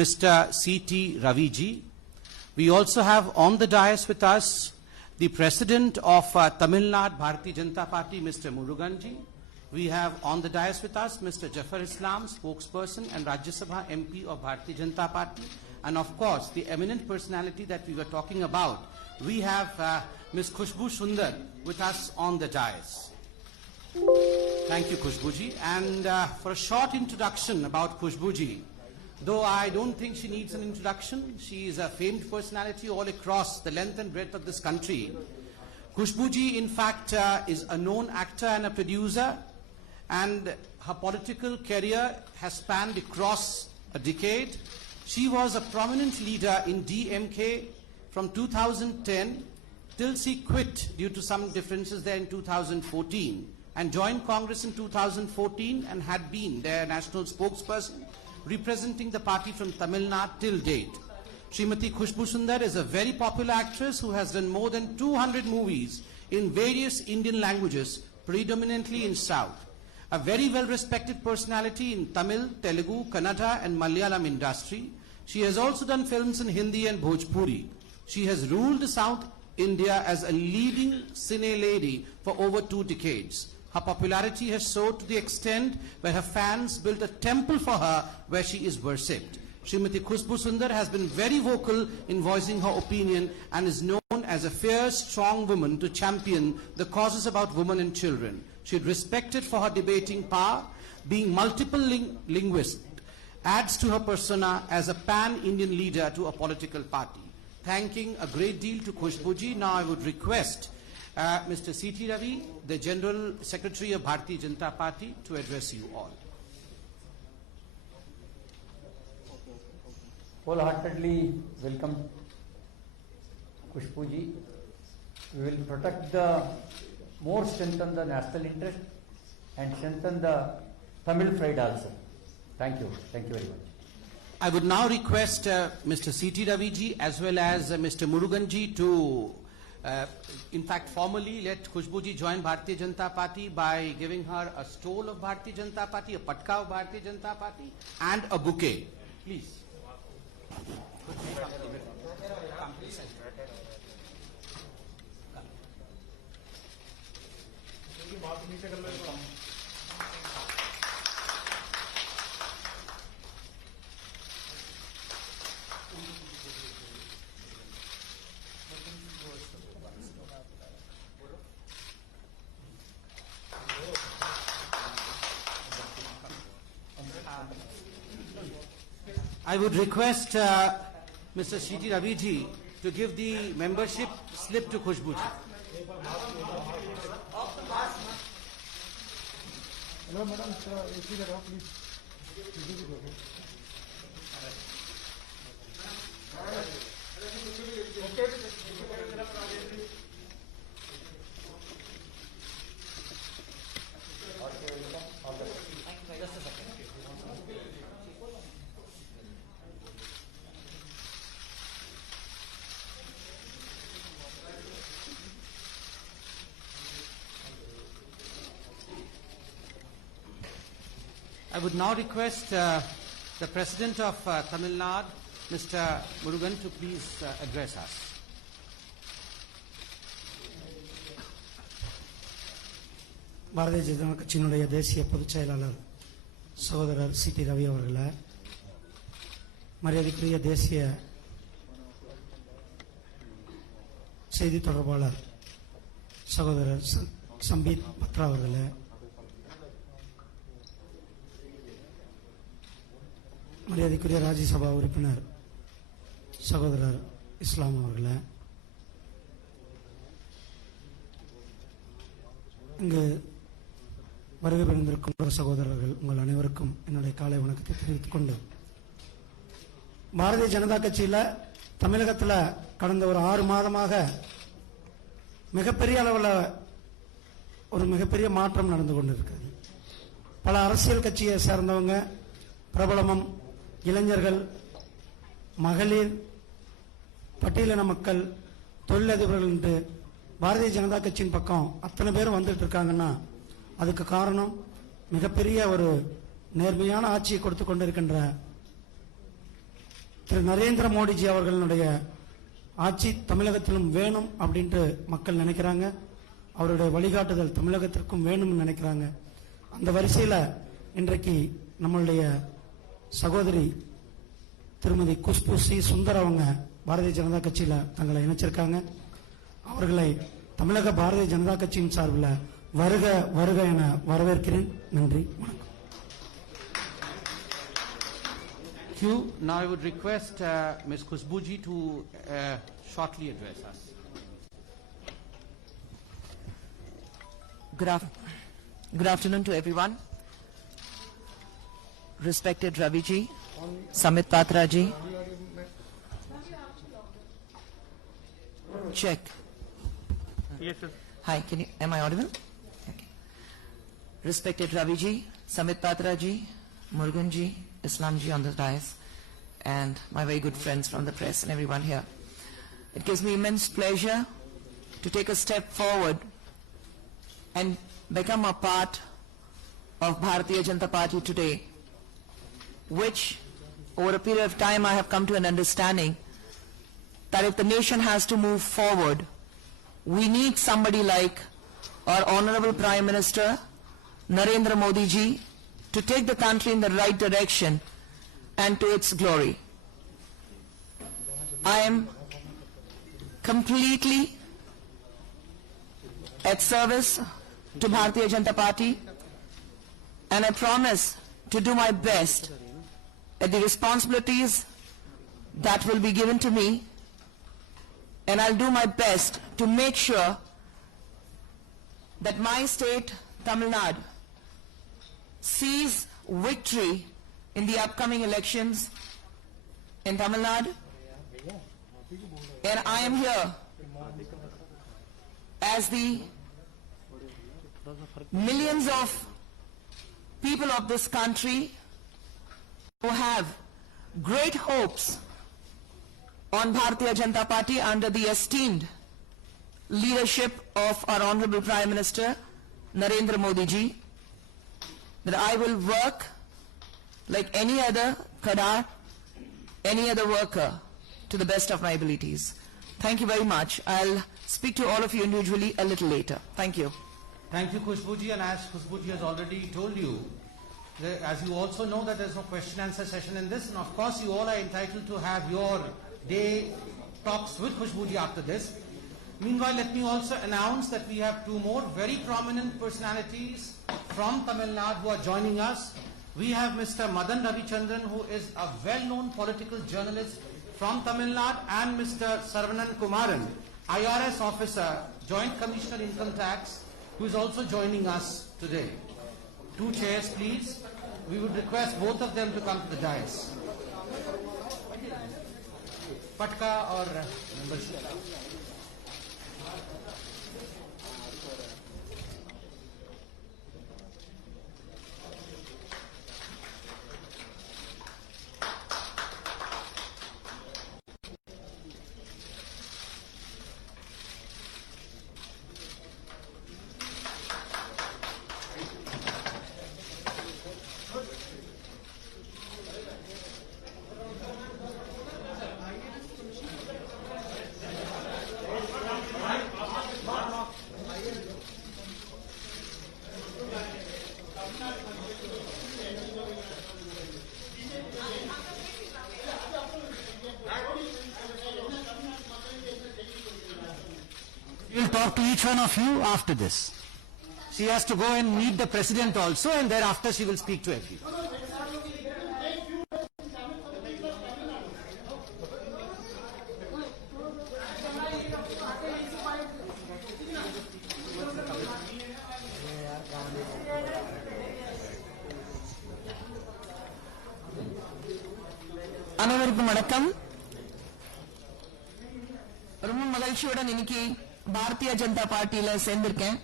Mr. C.T. Raviji. We also have on the dais with us the President of Tamil Nadu Bharatiya Janata Party, Mr. Muruganji. We have on the dais with us Mr. Jafar Islam, spokesperson and Rajya Sabha MP of Bharatiya Janata Party. And of course, the eminent personality that we were talking about, we have Ms. Khushbu Sundar with us on the dais. Thank you, Khushbuji. And for a short introduction about Khushbuji, though I don't think she needs an introduction, she is a famed personality all across the length and breadth of this country. Khushbuji, in fact, is a known actor and a producer, and her political career has spanned across a decade. She was a prominent leader in DMK from 2010 till she quit due to some differences there in 2014 and joined Congress in 2014 and had been their national spokesperson representing the party from Tamil Nadu till date. Srimati Khushbu Sundar is a very popular actress who has done more than 200 movies in various Indian languages, predominantly in South. A very well-respected personality in Tamil, Telugu, Kannada and Malayalam industry. She has also done films in Hindi and Bhojpuri. She has ruled South India as a leading cine lady for over 2 decades. Her popularity has soared to the extent where her fans built a temple for her where she is worshipped. Srimati Khushbu Sundar has been very vocal in voicing her opinion and is known as a fierce, strong woman to champion the causes about women and children. She is respected for her debating power, being multiple linguist, adds to her persona as a pan-Indian leader to a political party. Thanking a great deal to Khushbuji, now I would request Mr. C.T. Ravi, the General Secretary of Bharatiya Janata Party, to address you all. Wholeheartedly welcome Khushbuji. We will protect strengthen the national interest and strengthen the Tamil pride also. Thank you. Thank you very much. I would now request Mr. C.T. Raviji as well as Mr. Muruganji to in fact formally let Khushbuji join Bharatiya Janata Party by giving her a stole of Bharatiya Janata Party, a patka of Bharatiya Janata Party and a bouquet. Please. I would request Mr. C.T. Raviji to give the membership slip to Khushbuji. Hello, madam. Please. I would now request the President of Tamil Nadu, Mr. Murugan, to please address us. Bharatiya Janata கட்சியினுடைய தேசிய பொதுச் செயலாளர் சகோதரர் CT. Ravi அவர்களே, மரியாதைக்குரிய தேசிய செய்தி தொடர்பாளர் சகோதரர் சம்பீத் பத்ரா அவர்களே, மரியாதைக்குரிய ராஜ்யசபா உறுப்பினர் சகோதரர் இஸ்லாம் அவர்களே, இங்கு வருகை புரிந்திருக்கும் சகோதரர்கள் உங்கள் அனைவருக்கும் என்னுடைய காலை வணக்கத்தை தெரிவித்துக் கொண்டு, பாரதிய ஜனதா கட்சியில் தமிழகத்தில் கடந்த ஒரு 6 மாதமாக மிகப்பெரிய அளவில் ஒரு மிகப்பெரிய மாற்றம் நடந்து கொண்டிருக்கிறது. பல அரசியல் கட்சியை சேர்ந்தவங்க, பிரபலமும் இளைஞர்கள், மகளிர், பட்டியலின மக்கள், தொழிலதிபர்கள் என்று பாரதிய ஜனதா கட்சியின் பக்கம் அத்தனை பேரும் வந்துட்டு இருக்காங்கன்னா அதுக்கு காரணம் மிகப்பெரிய ஒரு நேர்மையான ஆட்சியை கொடுத்து கொண்டிருக்கின்ற திரு நரேந்திர மோடிஜி அவர்களுடைய ஆட்சி தமிழகத்திலும் வேணும் அப்படின்ட்டு மக்கள் நினைக்கிறாங்க. அவருடைய வழிகாட்டுதல் தமிழகத்திற்கும் வேணும்னு நினைக்கிறாங்க. அந்த வரிசையில் இன்றைக்கு நம்மளுடைய சகோதரி திருமதி குஷ்பு சி சுந்தர் அவங்க பாரதிய ஜனதா கட்சியில் தங்களை இணைச்சிருக்காங்க. அவர்களை தமிழக பாரதிய ஜனதா கட்சியின் சார்பில் வருக வருக என வரவேற்கிறேன். நன்றி, வணக்கம். Thank you. Now I would request Ms. Kushbuji to shortly address us. Good afternoon to everyone. Respected Ravi ji, Samit Patra ji. Check. Yes, sir. Hi, am I audible? Okay. Respected Ravi ji, Samit Patra ji, Murugan ji, Islam ji on the dais, and my very good friends from the press and everyone here. It gives me immense pleasure to take a step forward and become a part of Bharatiya Janata Party today, which over a period of time I have come to an understanding that if the nation has to move forward, we need somebody like our Honorable Prime Minister Narendra Modi ji to take the country in the right direction and to its glory. I am completely at service to Bharatiya Janata Party, and I promise to do my best at the responsibilities that will be given to me, and I'll do my best to make sure that my state, Tamil Nadu, sees victory in the upcoming elections in Tamil Nadu, and I am here as the millions of people of this country who have great hopes on Bharatiya Janata Party under the esteemed leadership of our Honorable Prime Minister Narendra Modi ji, that I will work like any other Kadar, any other worker, to the best of my abilities. Thank you very much. I'll speak to all of you individually a little later. Thank you. Thank you, Kushbuji, and as Kushbuji has already told you, as you also know that there's no question answer session in this, and of course you all are entitled to have your day talks with Kushbuji after this. Meanwhile, let me also announce that we have two more very prominent personalities from Tamil Nadu who are joining us. We have Mr. Madan Ravichandran, who is a well-known political journalist from Tamil Nadu, and Mr. Saravanan Kumaran, IRS officer, Joint Commissioner Income Tax, who is also joining us today. Two chairs, please. We would request both of them to come to the dais. Patka or membership? We'll talk to each one of you after this. She has to go and meet the president also, and thereafter she will speak to everyone. அனைவருக்கும் வணக்கம். ரொம்ப மகிழ்ச்சியுடன் இன்னைக்கு பாரதிய ஜனதா பார்ட்டியில சேர்ந்திருக்கேன்.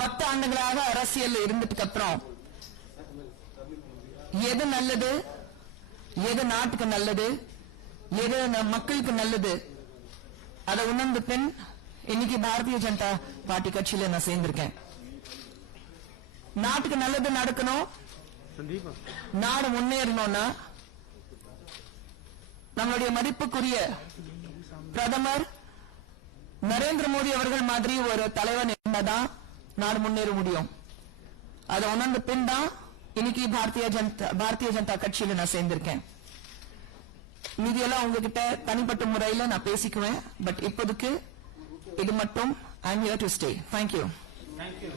10 ஆண்டுகளாக அரசியல் இருந்ததுக்கு அப்புறம் எது நல்லது, எது நாட்டுக்கு நல்லது, எது மக்களுக்கு நல்லது, அதை உணர்ந்த பின் இன்னைக்கு பாரதிய ஜனதா பார்ட்டி கட்சியில நான் சேர்ந்திருக்கேன். நாட்டுக்கு நல்லது நடக்கணும், Sandeep. நாடு முன்னேறணும்னா நம்மளுடைய மதிப்புக்குரிய பிரதமர் நரேந்திர மோடி அவர்கள் மாதிரி ஒரு தலைவன் இருந்தாதான் நாடு முன்னேற முடியும். அதை உணர்ந்த பின் தான் இன்னைக்கு பாரதிய ஜனதா கட்சியில நான் சேர்ந்திருக்கேன். மீதியெல்லாம் உங்ககிட்ட தனிப்பட்ட முறையில் நான் பேசிக்குவேன். பட் இப்போதைக்கு இது மட்டும் I am here to stay. Thank you. Thank you.